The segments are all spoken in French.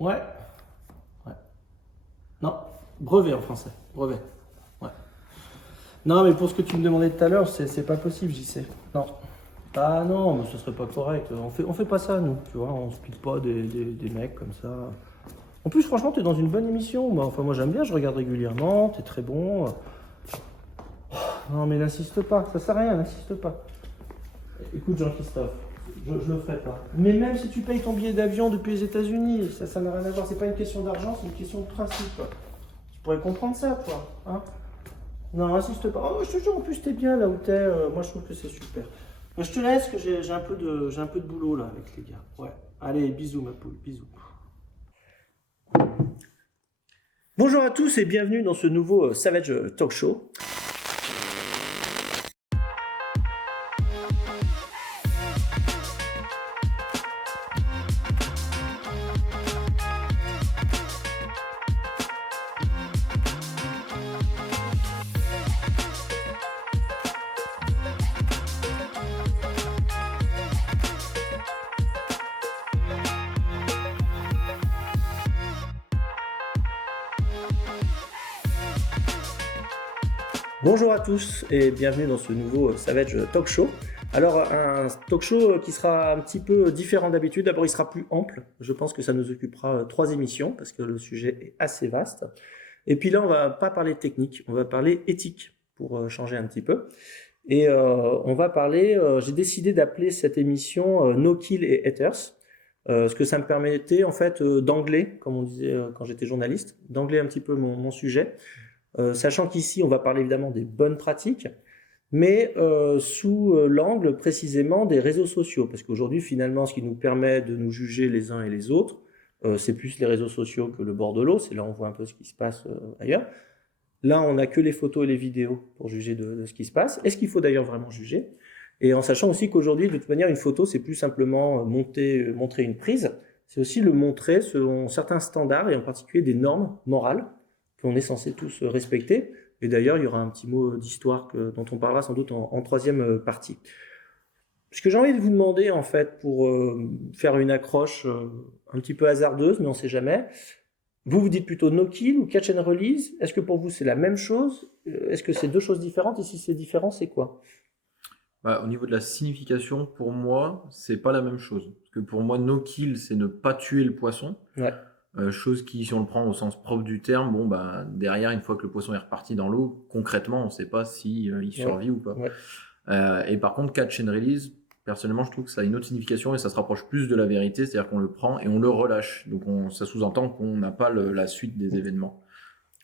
Ouais. Ouais. Non, brevet en français. Brevet. Ouais. Non, mais pour ce que tu me demandais tout à l'heure, c'est pas possible, j'y sais. Non. Ah non, mais ce serait pas correct. On fait pas ça, nous. Tu vois, on se pique pas des mecs comme ça. En plus, franchement, t'es dans une bonne émission. Moi, j'aime bien, je regarde régulièrement. T'es très bon. Non, mais n'insiste pas. Ça sert à rien, n'insiste pas. Écoute, Jean-Christophe, je le ferai pas. Mais même si tu payes ton billet d'avion depuis les États-Unis, ça n'a rien à voir. C'est pas une question d'argent, c'est une question de principe. Tu pourrais comprendre ça, toi. Hein? Non, insiste pas. Oh, je te jure, en plus, t'es bien là où t'es. Moi, je trouve que c'est super. Je te laisse, que j'ai un peu de boulot là avec les gars. Ouais. Allez, bisous, ma poule, bisous. Bonjour à tous et bienvenue dans ce nouveau Savage Talk Show. Bonjour à tous et bienvenue dans ce nouveau Savage Talk Show. Alors un talk show qui sera un petit peu différent d'habitude. D'abord il sera plus ample, je pense que ça nous occupera 3 émissions parce que le sujet est assez vaste. Et puis là on va pas parler technique, on va parler éthique pour changer un petit peu. Et on va parler, j'ai décidé d'appeler cette émission No Kill et Haters. Ce que ça me permettait en fait d'angler, comme on disait quand j'étais journaliste, d'angler un petit peu mon sujet. Sachant qu'ici, on va parler évidemment des bonnes pratiques, mais sous l'angle précisément des réseaux sociaux. Parce qu'aujourd'hui, finalement, ce qui nous permet de nous juger les uns et les autres, c'est plus les réseaux sociaux que le bord de l'eau. C'est là où on voit un peu ce qui se passe ailleurs. Là, on n'a que les photos et les vidéos pour juger de ce qui se passe. Est-ce qu'il faut d'ailleurs vraiment juger? Et en sachant aussi qu'aujourd'hui, de toute manière, une photo, c'est plus simplement montrer une prise. C'est aussi le montrer selon certains standards et en particulier des normes morales qu'on est censé tous respecter. Et d'ailleurs, il y aura un petit mot d'histoire dont on parlera sans doute en troisième partie. Ce que j'ai envie de vous demander, en fait, pour faire une accroche un petit peu hasardeuse, mais on ne sait jamais, vous dites plutôt no kill ou catch and release? Est-ce que pour vous, c'est la même chose? Est-ce que c'est deux choses différentes? Et si c'est différent, c'est quoi? Au niveau de la signification, pour moi, c'est pas la même chose. Parce que pour moi, no kill, c'est ne pas tuer le poisson. Ouais. Chose qui, si on le prend au sens propre du terme, derrière, une fois que le poisson est reparti dans l'eau, concrètement, on ne sait pas si il survit ou pas. Ouais. Et par contre, catch and release, personnellement, je trouve que ça a une autre signification et ça se rapproche plus de la vérité, c'est-à-dire qu'on le prend et on le relâche. Donc, ça sous-entend qu'on n'a pas la suite des événements.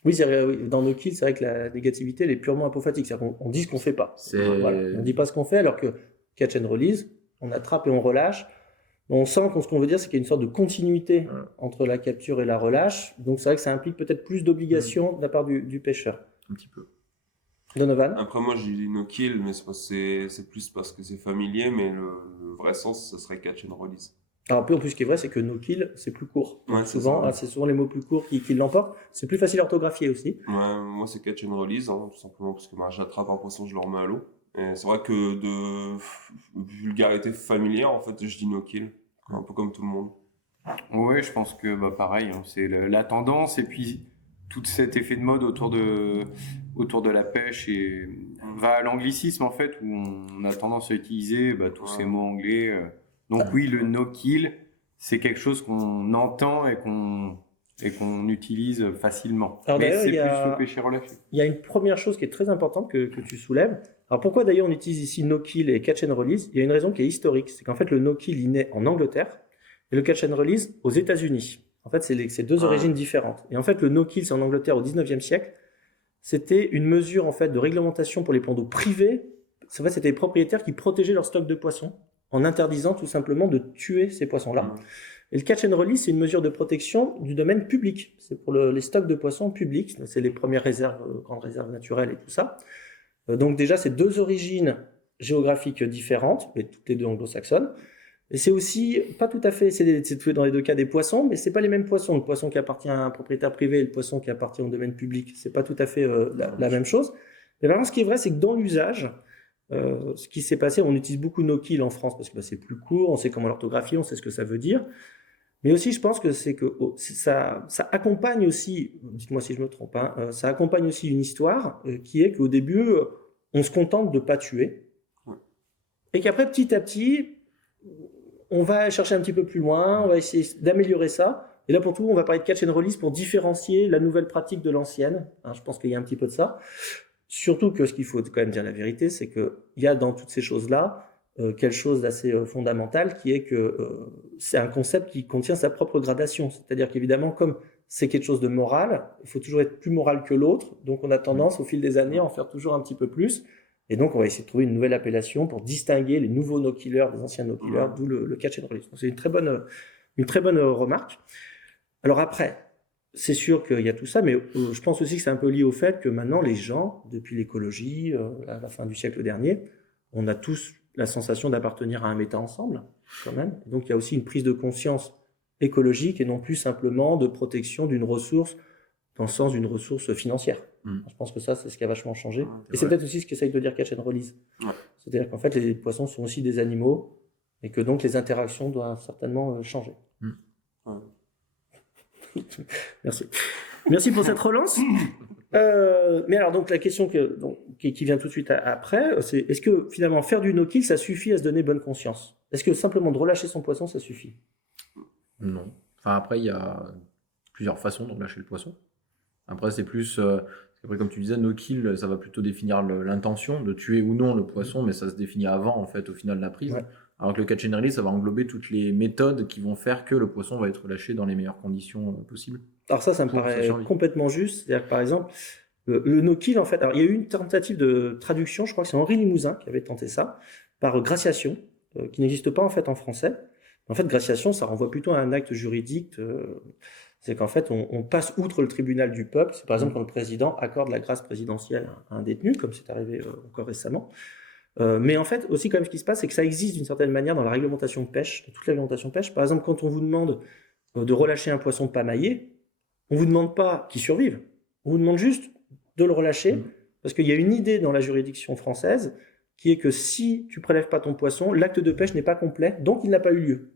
Oui, c'est vrai, oui. Dans no kill, c'est vrai que la négativité, elle est purement apophatique. C'est-à-dire qu'on dit ce qu'on fait pas. Voilà. On dit pas ce qu'on fait, alors que catch and release, on attrape et on relâche. On sent que ce qu'on veut dire, c'est qu'il y a une sorte de continuité entre la capture et la relâche. Donc c'est vrai que ça implique peut-être plus d'obligations de la part du pêcheur. Un petit peu. Donovan? Après, moi, j'ai dit no kill, mais c'est plus parce que c'est familier, mais le vrai sens, ce serait catch and release. Alors, en plus, ce qui est vrai, c'est que no kill, c'est plus court. Ouais, c'est souvent les mots plus courts qui l'emportent. C'est plus facile à orthographier aussi. Ouais, moi, c'est catch and release, tout simplement parce que j'attrape un poisson, je le remets à l'eau. Et c'est vrai que de vulgarité familière, en fait, je dis no kill, un peu comme tout le monde. Oui, je pense que pareil, c'est la tendance et puis tout cet effet de mode autour de la pêche et va à l'anglicisme en fait où on a tendance à utiliser tous ces mots anglais. Donc oui, le no kill, c'est quelque chose qu'on entend et qu'on utilise facilement. Alors, mais c'est plus le pêcher relâché. Il y a une première chose qui est très importante que tu soulèves. Alors pourquoi d'ailleurs on utilise ici no kill et catch and release? Il y a une raison qui est historique, c'est qu'en fait le no kill il naît en Angleterre et le catch and release aux États-Unis. En fait, c'est deux origines différentes. Et en fait, le no kill, c'est en Angleterre au 19e siècle. C'était une mesure en fait de réglementation pour les plans d'eau privés. En fait, c'était les propriétaires qui protégeaient leur stock de poissons en interdisant tout simplement de tuer ces poissons-là. Et le catch and release, c'est une mesure de protection du domaine public. C'est pour les stocks de poissons publics. C'est les premières réserves, grandes réserves naturelles et tout ça. Donc déjà, c'est deux origines géographiques différentes, mais toutes les deux anglo-saxonnes. Et c'est aussi, pas tout à fait, c'est dans les deux cas des poissons, mais c'est pas les mêmes poissons. Le poisson qui appartient à un propriétaire privé et le poisson qui appartient au domaine public, c'est pas tout à fait la même chose. Mais vraiment, ce qui est vrai, c'est que dans l'usage, ce qui s'est passé, on utilise beaucoup no kill en France parce que c'est plus court, on sait comment l'orthographier, on sait ce que ça veut dire. Mais aussi, je pense que ça accompagne aussi, dites-moi si je me trompe, hein, ça accompagne aussi une histoire qui est qu'au début, on se contente de ne pas tuer. Ouais. Et qu'après, petit à petit, on va chercher un petit peu plus loin, on va essayer d'améliorer ça. Et là, pour tout, on va parler de catch and release pour différencier la nouvelle pratique de l'ancienne. Hein, je pense qu'il y a un petit peu de ça. Surtout que ce qu'il faut quand même dire la vérité, c'est qu'il y a dans toutes ces choses-là quelque chose d'assez fondamental, qui est que c'est un concept qui contient sa propre gradation. C'est-à-dire qu'évidemment, comme c'est quelque chose de moral, il faut toujours être plus moral que l'autre. Donc on a tendance, au fil des années, à en faire toujours un petit peu plus. Et donc on va essayer de trouver une nouvelle appellation pour distinguer les nouveaux no-killers des anciens no-killers, d'où le catch and release. Donc, c'est une très bonne remarque. Alors après, c'est sûr qu'il y a tout ça, mais je pense aussi que c'est un peu lié au fait que maintenant, les gens, depuis l'écologie, à la fin du siècle dernier, on a tous la sensation d'appartenir à un méta ensemble, quand même. Donc il y a aussi une prise de conscience écologique et non plus simplement de protection d'une ressource dans le sens d'une ressource financière. Je pense que ça, c'est ce qui a vachement changé. Et c'est peut-être aussi ce qu'essaye de dire Catch and Release. Ouais. C'est-à-dire qu'en fait, les poissons sont aussi des animaux et que donc les interactions doivent certainement changer. Ouais. Merci pour cette relance. Mais alors, donc, la question qui vient tout de suite après, c'est est-ce que finalement faire du no-kill, ça suffit à se donner bonne conscience? Est-ce que simplement de relâcher son poisson, ça suffit? Non. Enfin, après, il y a plusieurs façons de relâcher le poisson. Après, c'est plus. Après, comme tu disais, no-kill, ça va plutôt définir l'intention de tuer ou non le poisson, mais ça se définit avant, en fait, au final de la prise. Ouais. Alors que le catch and release, ça va englober toutes les méthodes qui vont faire que le poisson va être relâché dans les meilleures conditions possibles. Alors ça me paraît complètement juste. C'est-à-dire que par exemple, le no-kill, en fait, alors il y a eu une tentative de traduction, je crois que c'est Henri Limousin qui avait tenté ça, par graciation, qui n'existe pas en fait en français. En fait, graciation, ça renvoie plutôt à un acte juridique. C'est qu'en fait, on passe outre le tribunal du peuple. C'est par exemple quand le président accorde la grâce présidentielle à un détenu, comme c'est arrivé encore récemment. Mais en fait, aussi, quand même, ce qui se passe, c'est que ça existe d'une certaine manière dans la réglementation de pêche, dans toute la réglementation de pêche. Par exemple, quand on vous demande de relâcher un poisson pas maillé, on vous demande pas qu'il survive. On vous demande juste de le relâcher, parce qu'il y a une idée dans la juridiction française qui est que si tu prélèves pas ton poisson, l'acte de pêche n'est pas complet, donc il n'a pas eu lieu.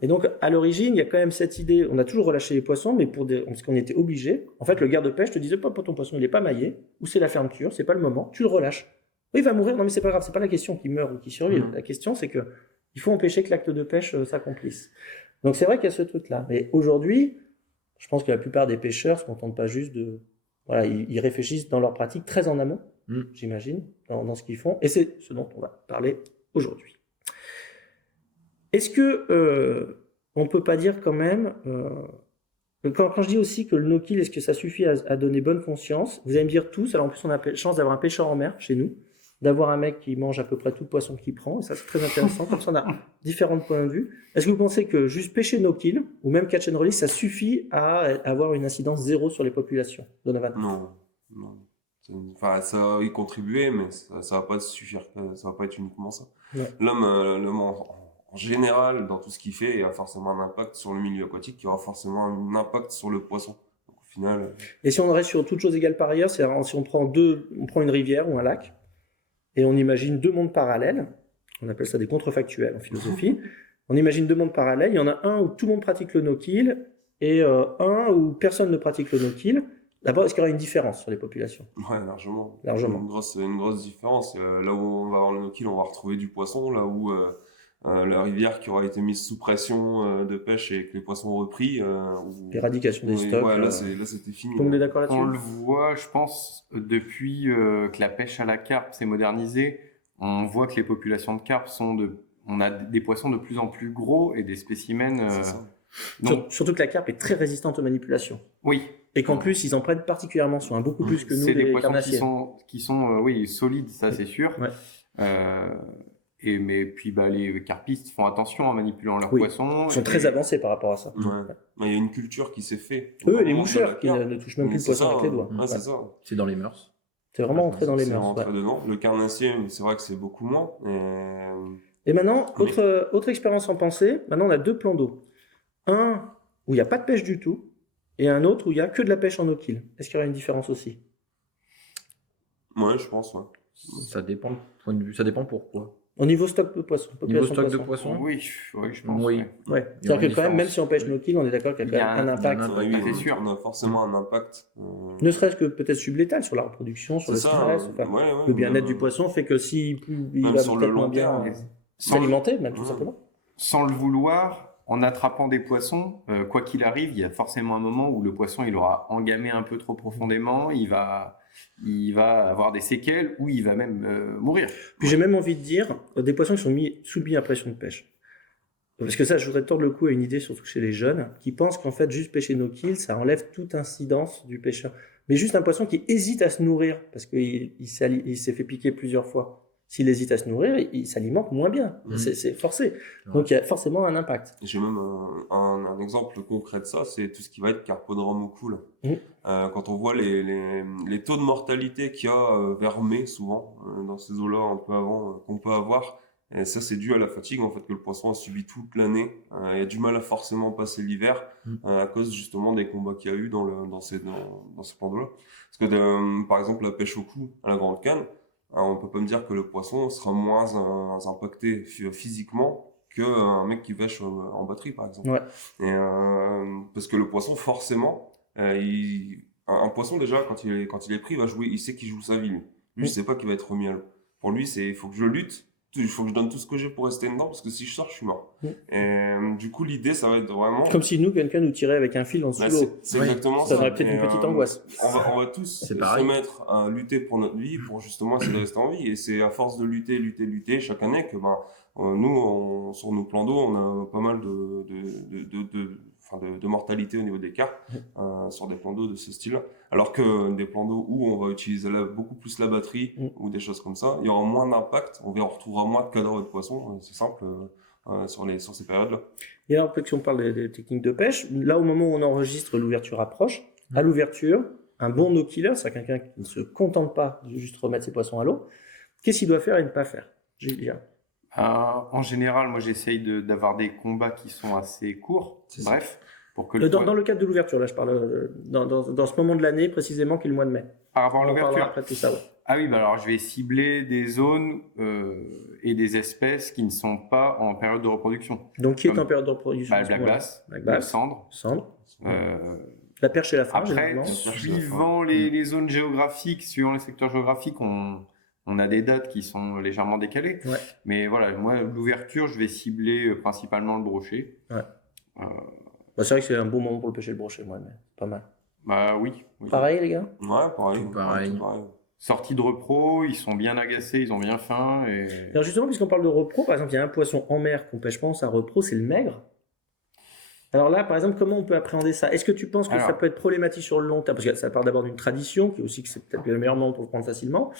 Et donc, à l'origine, il y a quand même cette idée, on a toujours relâché les poissons, mais parce qu'on était obligé. En fait, le garde-pêche te disait, pas ton poisson, il n'est pas maillé, ou c'est la fermeture, c'est pas le moment, tu le relâches. Oui, il va mourir, non mais c'est pas grave, c'est pas la question qu'il meurt ou qu'il survive. La question, c'est que il faut empêcher que l'acte de pêche s'accomplisse. Donc c'est vrai qu'il y a ce truc-là. Mais aujourd'hui, je pense que la plupart des pêcheurs se contentent pas juste de... Voilà, ils réfléchissent dans leur pratique très en amont, j'imagine, dans ce qu'ils font. Et c'est ce dont on va parler aujourd'hui. Est-ce que on peut pas dire quand même... Quand je dis aussi que le no-kill, est-ce que ça suffit à donner bonne conscience? Vous allez me dire tous, alors en plus on a la chance d'avoir un pêcheur en mer chez nous, d'avoir un mec qui mange à peu près tout le poisson qu'il prend, et ça c'est très intéressant, comme ça on a différents points de vue. Est-ce que vous pensez que juste pêcher no-kill, ou même catch and release, ça suffit à avoir une incidence zéro sur les populations, Donovan? Non. Enfin, ça va y contribuer, mais ça va pas suffire, ça va pas être uniquement ça. Ouais. L'homme en général, dans tout ce qu'il fait, il y a forcément un impact sur le milieu aquatique, il y aura forcément un impact sur le poisson. Donc, au final... Et si on reste sur toutes choses égales par ailleurs, c'est-à-dire si on prend une rivière ou un lac, et on imagine deux mondes parallèles, on appelle ça des contrefactuels en philosophie, on imagine deux mondes parallèles, il y en a un où tout le monde pratique le no-kill, et un où personne ne pratique le no-kill. D'abord, est-ce qu'il y aura une différence sur les populations? Ouais, largement. Une grosse différence. Là où on va avoir le no-kill, on va retrouver du poisson, là où... la rivière qui aura été mise sous pression de pêche et que les poissons ont repris. Éradication des stocks. Ouais, là, c'était fini. On est d'accord là-dessus? On le voit, je pense, depuis que la pêche à la carpe s'est modernisée, on voit que les populations de carpes on a des poissons de plus en plus gros et des spécimens... Surtout que la carpe est très résistante aux manipulations. Oui. Et qu'en plus, ils en prennent particulièrement soin, beaucoup plus que nous, les poissons carnassiers. qui sont solides, ça c'est sûr. Ouais. Mais puis les carpistes font attention en manipulant leurs poissons. Ils sont très avancés par rapport à ça. Ouais. Il y a une culture qui s'est faite. Les moucheurs qui ne touchent même plus le poisson avec les doigts. C'est ça. C'est dans les mœurs. C'est vraiment entré dans les mœurs. Entré dedans. Le carnassier, c'est vrai que c'est beaucoup moins. Et maintenant, autre expérience en pensée. Maintenant, on a deux plans d'eau. Un où il n'y a pas de pêche du tout, et un autre où il n'y a que de la pêche en no-kill. Est-ce qu'il y aura une différence aussi? Ouais, je pense, ouais. Ça dépend. Ça dépend pourquoi. Au niveau stock de poissons. Niveau population stock de poisson. poissons, Oui, je pense. Oui. ouais. Ouais. Il y aura C'est-à-dire une que quand même, même différence. si on pêche no kill, on est d'accord qu'il y a Il y quand a même un impact. un Oui, c'est sûr. on a forcément un impact. Ne serait-ce que peut-être sublétal sur la reproduction, sur le C'est ça, stress. Enfin, ouais, le bien-être du même- poisson fait que s'il il même va sur le peut-être long moins bien terme. s'alimenter, même tout Ouais. simplement. Sans le vouloir, en attrapant des poissons, quoi qu'il arrive, il y a forcément un moment où le poisson il aura engamé un peu trop profondément, il va avoir des séquelles ou il va même mourir. Puis j'ai même envie de dire des poissons qui sont soumis à pression de pêche. Parce que ça, je voudrais tordre le cou à une idée, surtout chez les jeunes, qui pensent qu'en fait, juste pêcher no kill, ça enlève toute incidence du pêcheur. Mais juste un poisson qui hésite à se nourrir, parce qu'il s'est fait piquer plusieurs fois. S'il hésite à se nourrir, il s'alimente moins bien. Mhm. C'est forcé. Ouais. Donc il y a forcément un impact. J'ai même un exemple concret de ça, c'est tout ce qui va être carpodrome ou cool. Mhm. Quand on voit les taux de mortalité qu'il y a vers mai, souvent, dans ces eaux-là, un peu avant, qu'on peut avoir, et ça, c'est dû à la fatigue, en fait, que le poisson a subi toute l'année. Il a du mal à forcément passer l'hiver, à cause justement des combats qu'il y a eu dans ces plans d'eau-là. Parce que, par exemple, la pêche au cou à la Grande Canne, on peut pas me dire que le poisson sera moins impacté physiquement qu'un mec qui pêche en batterie, par exemple. Ouais. Et, parce que le poisson, forcément, un poisson, déjà, quand il est pris, il va jouer, il sait qu'il joue sa vie, lui. Lui, il sait pas qu'il va être remis à l'eau. Pour lui, il faut que je lutte, il faut que je donne tout ce que j'ai pour rester dedans, parce que si je sors, je suis mort. Et du coup, l'idée, ça va être vraiment... Comme si nous, quelqu'un nous tirait avec un fil en dessous Bah, de l'eau. c'est Oui. exactement Ça ça. aurait peut-être Et, une petite angoisse. On va tous C'est se pareil. mettre à lutter pour notre vie, pour justement essayer de rester en vie. Et c'est à force de lutter chaque année que nous, sur nos plans d'eau, on a pas mal de mortalité au niveau des carpes sur des plans d'eau de ce style-là. Alors que des plans d'eau où on va utiliser beaucoup plus la batterie ou des choses comme ça, il y aura moins d'impact, on retrouvera moins de cadavres de poissons, c'est simple, sur ces périodes-là. Et alors, si on parle des techniques de pêche, là, au moment où on enregistre, l'ouverture approche. À l'ouverture, un bon no-killer, c'est quelqu'un qui ne se contente pas de juste remettre ses poissons à l'eau. Qu'est-ce qu'il doit faire et ne pas faire, Julien? En général, moi, j'essaye d'avoir des combats qui sont assez courts. C'est Bref, pour que Dans le cadre de l'ouverture, là, je parle dans ce moment de l'année, précisément, qui est le mois de mai. par rapport à On parlera l'ouverture. après de tout ça, ouais. Ah oui, bah alors je vais cibler des zones et des espèces qui ne sont pas en période de reproduction. Donc, qui est Comme- en période de reproduction? Bah, à le ce black moment-là? bass, Black le bass, cendre. cendre, euh, la perche et la fin, Après, généralement. suivant les zones géographiques, suivant les secteurs géographiques, on a des dates qui sont légèrement décalées. Ouais. Mais voilà, moi, l'ouverture, je vais cibler principalement le brochet. Ouais. Euh, Bah, c'est vrai que c'est un bon moment pour le pêcher le brochet, moi, mais pas mal. bah oui. Pareil, les gars? Ouais, pareil. Tout pareil. Tout pareil. Sortie de repro, ils sont bien agacés, ils ont bien faim. Et... Alors justement, puisqu'on parle de repro, par exemple, il y a un poisson en mer qu'on pêche pas en sa repro, c'est le maigre. Alors là, par exemple, comment on peut appréhender ça? Est-ce que tu penses que ça peut être problématique sur le long terme? Parce que ça part d'abord d'une tradition, qui est aussi que c'est peut-être le meilleur moment pour le prendre facilement.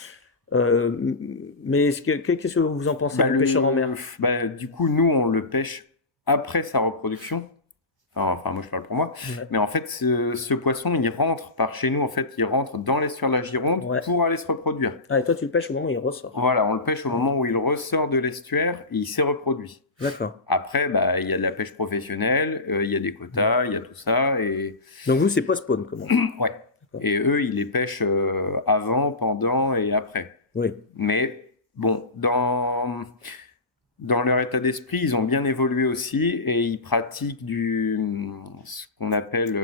Mais qu'est-ce que vous en pensez, le pêcheur en mer? Du coup, nous, on le pêche après sa reproduction. Enfin, moi, je parle pour moi. Ouais. Mais en fait, ce poisson, il rentre par chez nous. En fait, il rentre dans l'estuaire de la Gironde Ouais. pour aller se reproduire. Ah, et toi, tu le pêches au moment où il ressort. Voilà, on le pêche au moment où il ressort de l'estuaire et il s'est reproduit. D'accord. Après, il y a de la pêche professionnelle, il y a des quotas, il y a tout ça. Et, Donc vous, c'est post-spawn, comment? ouais. Et eux, ils les pêchent avant, pendant et après. Oui. Mais bon, dans leur état d'esprit, ils ont bien évolué aussi et ils pratiquent ce qu'on appelle,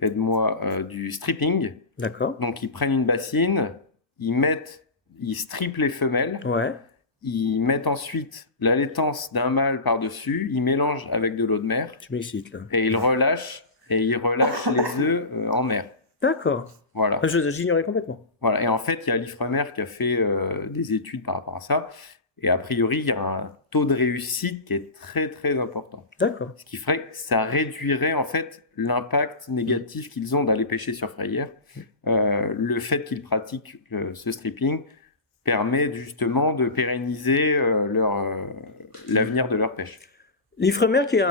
aide-moi, du stripping. D'accord. Donc, ils prennent une bassine, ils strippent les femelles, Ouais. ils mettent ensuite la laitance d'un mâle par-dessus, ils mélangent avec de l'eau de mer Tu m'excites, là. et ils relâchent les œufs en mer. D'accord. Voilà. J'ignorais complètement. Voilà. Et en fait, il y a l'Ifremer qui a fait des études par rapport à ça. Et a priori, il y a un taux de réussite qui est très, très important. D'accord. Ce qui ferait que ça réduirait en fait l'impact négatif qu'ils ont d'aller pêcher sur frayère. Le fait qu'ils pratiquent ce stripping permet justement de pérenniser l'avenir de leur pêche. L'Ifremer, qui est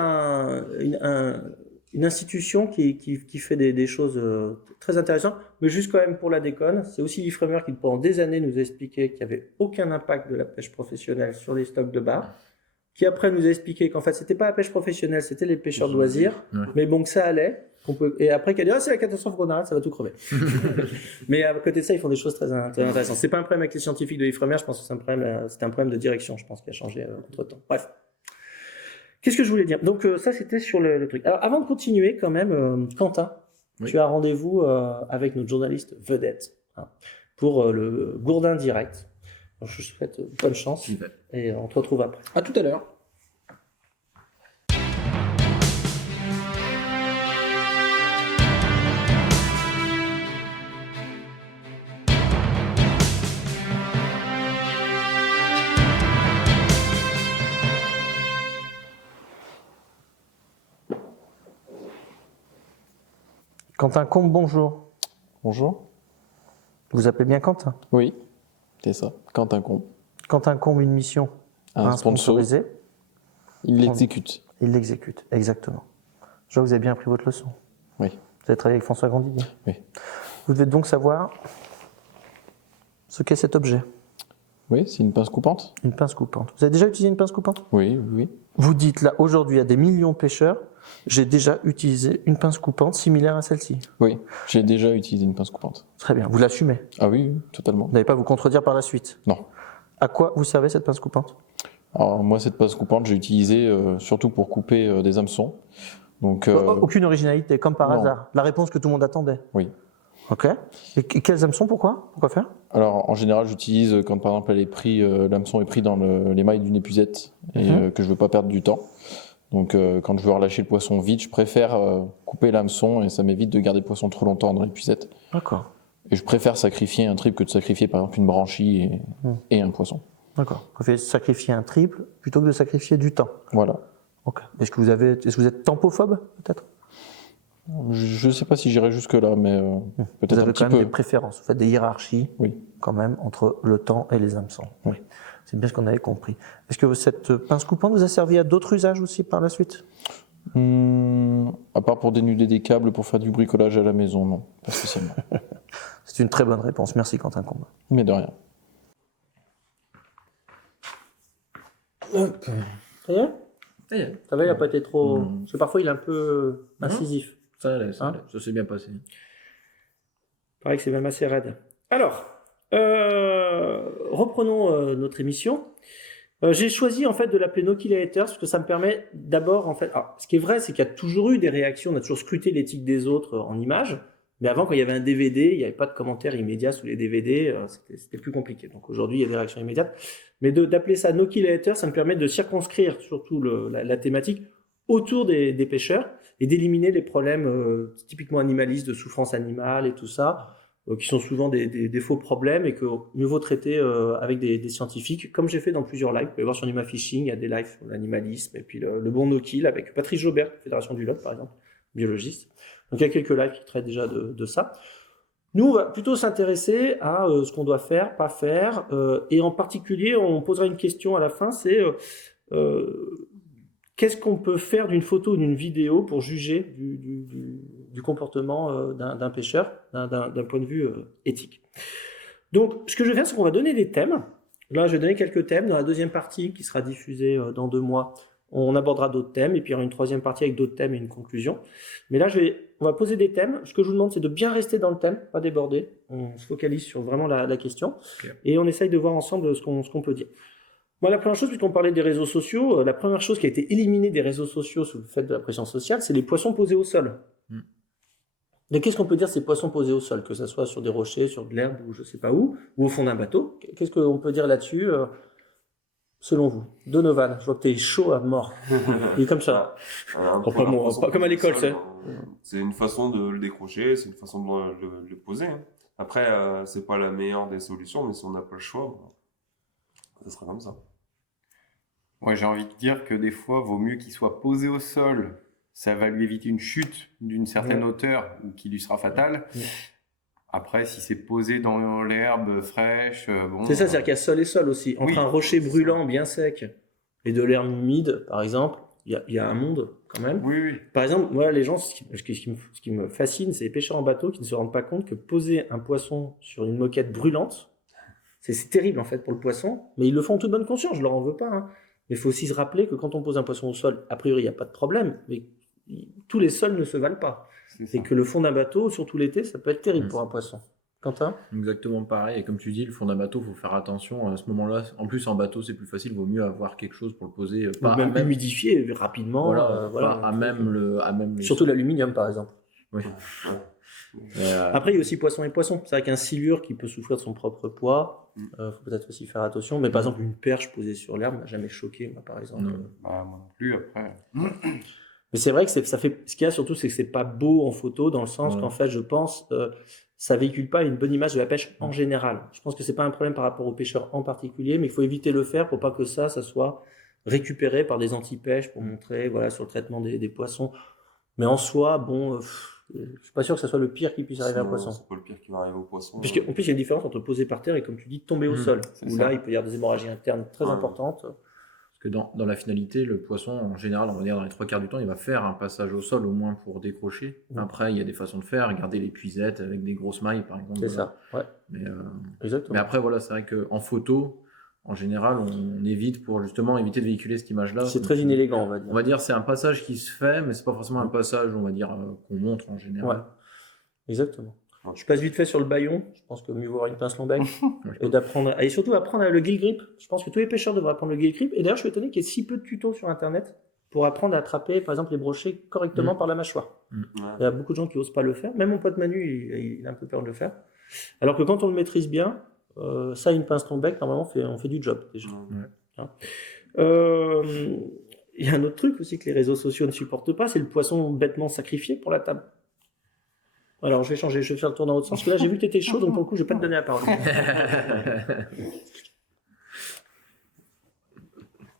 une institution qui fait des choses très intéressantes, mais juste quand même pour la déconne, c'est aussi l'Ifremer qui pendant des années nous a expliqué qu'il n'y avait aucun impact de la pêche professionnelle sur les stocks de bar, qui après nous a expliqué qu'en fait c'était pas la pêche professionnelle, c'était les pêcheurs de loisirs, Ouais. mais bon que ça allait, Et après, qu'elle dit, c'est la catastrophe qu'on arrête, ça va tout crever. Mais à côté de ça, ils font des choses très intéressantes. C'est pas un problème avec les scientifiques de l'Ifremer, je pense que c'est un problème de direction, je pense, qui a changé entre temps. Bref. Qu'est-ce que je voulais dire? Donc, ça, c'était sur le truc. Alors, avant de continuer, quand même, Quentin, tu as rendez-vous avec notre journaliste vedette pour le Gourdin Direct. Donc, je te souhaite bonne chance et on te retrouve après. À tout à l'heure. Quentin Combe, bonjour. Bonjour. Vous appelez bien Quentin? Oui, c'est ça. Quentin Combe. Quentin Combe, une mission. Un sponsorisé. Il l'exécute. Il l'exécute, exactement. Je vois que vous avez bien appris votre leçon. Oui. Vous avez travaillé avec François Grandier. Oui. Vous devez donc savoir ce qu'est cet objet. Oui, c'est une pince coupante. Une pince coupante. Vous avez déjà utilisé une pince coupante? Oui, oui. Vous dites là, aujourd'hui, il y a des millions de pêcheurs, j'ai déjà utilisé une pince coupante similaire à celle-ci. Oui, j'ai déjà utilisé une pince coupante. Très bien. Vous l'assumez? Ah oui, oui, totalement. Vous n'allez pas vous contredire par la suite? Non. À quoi vous servez cette pince coupante? Alors moi, cette pince coupante, j'ai utilisé surtout pour couper des hameçons. Donc, aucune originalité, comme par non. hasard. La réponse que tout le monde attendait. Oui. Ok. Et quels hameçons? Pourquoi faire? Alors en général, j'utilise quand par exemple l'hameçon est pris dans les mailles d'une épuisette et que je veux pas perdre du temps. Donc quand je veux relâcher le poisson vite, je préfère couper l'hameçon et ça m'évite de garder le poisson trop longtemps dans l'épuisette. D'accord. Et je préfère sacrifier un triple que de sacrifier par exemple une branchie et un poisson. D'accord. Vous préférez sacrifier un triple plutôt que de sacrifier du temps. Voilà. Ok. Est-ce que vous êtes tempophobe peut-être? Je ne sais pas si j'irai jusque là, mais peut-être un petit peu. Vous avez quand même des préférences, vous faites des hiérarchies, oui, quand même, entre le temps et les hameçons. Oui. C'est bien ce qu'on avait compris. Est-ce que cette pince coupante vous a servi à d'autres usages aussi par la suite? À part pour dénuder des câbles pour faire du bricolage à la maison, non, pas spécialement. C'est une très bonne réponse. Merci Quentin Combe. Mais de rien. Hop. Ça y est? Ça va, il n'a pas été trop... Parce que parfois il est un peu incisif. Ça allait, ça s'est bien passé. Il paraît que c'est même assez raide. Alors, reprenons notre émission. J'ai choisi en fait de l'appeler No Killer Haters parce que ça me permet d'abord en fait... Alors, ce qui est vrai, c'est qu'il y a toujours eu des réactions, on a toujours scruté l'éthique des autres en images, mais avant quand il y avait un DVD, il n'y avait pas de commentaires immédiats sous les DVD, c'était plus compliqué. Donc aujourd'hui, il y a des réactions immédiates. Mais d'appeler ça No Killer Haters, ça me permet de circonscrire surtout la thématique autour des pêcheurs et d'éliminer les problèmes typiquement animalistes de souffrance animale et tout ça, qui sont souvent des faux problèmes et que mieux vaut traiter avec des scientifiques, comme j'ai fait dans plusieurs lives. Vous pouvez voir sur Nima Fishing, il y a des lives sur l'animalisme et puis le bon no-kill avec Patrice Jobert, Fédération du Lot par exemple, biologiste. Donc il y a quelques lives qui traitent déjà de ça. Nous, on va plutôt s'intéresser à ce qu'on doit faire, pas faire, et en particulier, on posera une question à la fin, c'est qu'est-ce qu'on peut faire d'une photo ou d'une vidéo pour juger du comportement d'un pêcheur, d'un point de vue éthique. Donc, ce que je vais faire, c'est qu'on va donner des thèmes. Là, je vais donner quelques thèmes. Dans la deuxième partie, qui sera diffusée dans 2 mois, on abordera d'autres thèmes, et puis il y aura une troisième partie avec d'autres thèmes et une conclusion. Mais là, on va poser des thèmes. Ce que je vous demande, c'est de bien rester dans le thème, pas déborder. On se focalise sur vraiment la question, et on essaye de voir ensemble ce qu'on peut dire. Moi, la première chose, puisqu'on parlait des réseaux sociaux, la première chose qui a été éliminée des réseaux sociaux sous le fait de la pression sociale, c'est les poissons posés au sol. Donc, qu'est-ce qu'on peut dire ces poissons posés au sol, que ce soit sur des rochers, sur de l'herbe ou je sais pas où, ou au fond d'un bateau? Qu'est-ce qu'on peut dire là-dessus, selon vous? Donovan, je vois que t'es chaud à mort. Il est comme ça. Pas comme à l'école, c'est. C'est une façon de le décrocher, c'est une façon de le poser. Après, c'est pas la meilleure des solutions, mais si on n'a pas le choix, ça sera comme ça. Ouais, j'ai envie de dire que des fois, vaut mieux qu'il soit posé au sol. Ça va lui éviter une chute d'une certaine hauteur ou qui lui sera fatale. Après, si c'est posé dans l'herbe fraîche, bon... C'est ça, c'est-à-dire qu'il y a sol et sol aussi. Entre un rocher brûlant bien sec et de l'herbe humide, par exemple, il y a un monde quand même. Oui. Par exemple, moi, les gens, ce qui me fascine, c'est les pêcheurs en bateau qui ne se rendent pas compte que poser un poisson sur une moquette brûlante, c'est terrible en fait pour le poisson, mais ils le font en toute bonne conscience, je leur en veux pas. Mais il faut aussi se rappeler que quand on pose un poisson au sol, a priori, il n'y a pas de problème, mais tous les sols ne se valent pas. C'est Et que le fond d'un bateau, surtout l'été, ça peut être terrible pour un poisson. Quentin ? Exactement pareil. Et comme tu dis, le fond d'un bateau, il faut faire attention à ce moment-là. En plus, en bateau, c'est plus facile. Il vaut mieux avoir quelque chose pour le poser. Ou même humidifier rapidement. À même le. Surtout l'aluminium, par exemple. Oui. Après, il y a aussi poisson et poisson. C'est vrai qu'un silure qui peut souffrir de son propre poids, faut peut-être aussi faire attention. Mais par exemple, une perche posée sur l'herbe m'a jamais choqué, moi, par exemple. moi non plus, après. Mais c'est vrai que ça fait. Ce qu'il y a surtout, c'est que c'est pas beau en photo, dans le sens qu'en fait, je pense, ça véhicule pas une bonne image de la pêche en général. Je pense que c'est pas un problème par rapport aux pêcheurs en particulier, mais il faut éviter de le faire pour pas que ça soit récupéré par des anti-pêches pour montrer, sur le traitement des poissons. Mais en soi, bon, je suis pas sûr que ça soit le pire qui puisse arriver à un poisson. C'est pas le pire qui va arriver au poisson. Puisqu'en plus, il y a une différence entre poser par terre et, comme tu dis, tomber au sol. Où là, il peut y avoir des hémorragies internes très importantes. Parce que dans la finalité, le poisson, en général, on va dire dans les 3/4 du temps, il va faire un passage au sol au moins pour décrocher. Après, il y a des façons de faire. Regardez les puisettes avec des grosses mailles, par exemple. C'est ça, ouais. Exactement. Mais après, c'est vrai qu'en photo, en général, on évite pour justement éviter de véhiculer cette image-là. C'est très inélégant, on va dire. On va dire c'est un passage qui se fait, mais c'est pas forcément un passage, on va dire, qu'on montre en général. Ouais, exactement. Je passe vite fait sur le bâillon. Je pense que mieux voir une pince long bec et surtout apprendre le gill grip. Je pense que tous les pêcheurs devraient apprendre le gill grip. Et d'ailleurs, je suis étonné qu'il y ait si peu de tutos sur Internet pour apprendre à attraper, par exemple, les brochets correctement par la mâchoire. Il y a beaucoup de gens qui osent pas le faire. Même mon pote Manu, il a un peu peur de le faire. Alors que quand on le maîtrise bien, ça, une pince long bec, normalement, on fait du job déjà. Il y a un autre truc aussi que les réseaux sociaux ne supportent pas, c'est le poisson bêtement sacrifié pour la table. Alors, je vais changer, je vais faire le tour dans l'autre sens, parce que là, j'ai vu que tu étais chaud, donc pour le coup, je vais pas te donner la parole.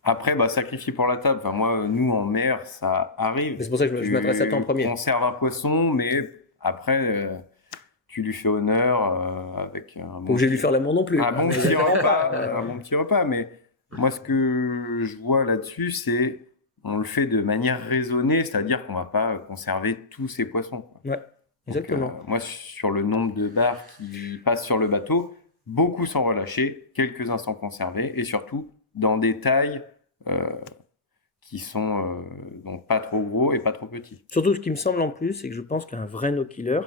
Après, sacrifier pour la table. Enfin, moi, nous, en mer, ça arrive. C'est pour ça que je m'adresse à toi en premier. Tu conserves un poisson, mais après, tu lui fais honneur avec un bon... j'ai lui faire l'amour non plus. Un bon petit repas. Un bon petit repas. Mais moi, ce que je vois là-dessus, c'est on le fait de manière raisonnée, c'est-à-dire qu'on va pas conserver tous ces poissons. Ouais. Exactement. Donc, moi, sur le nombre de bars qui passent sur le bateau, beaucoup sont relâchés, quelques-uns sont conservés, et surtout dans des tailles qui sont donc pas trop gros et pas trop petits. Surtout, ce qui me semble en plus, c'est que je pense qu'un vrai no-killer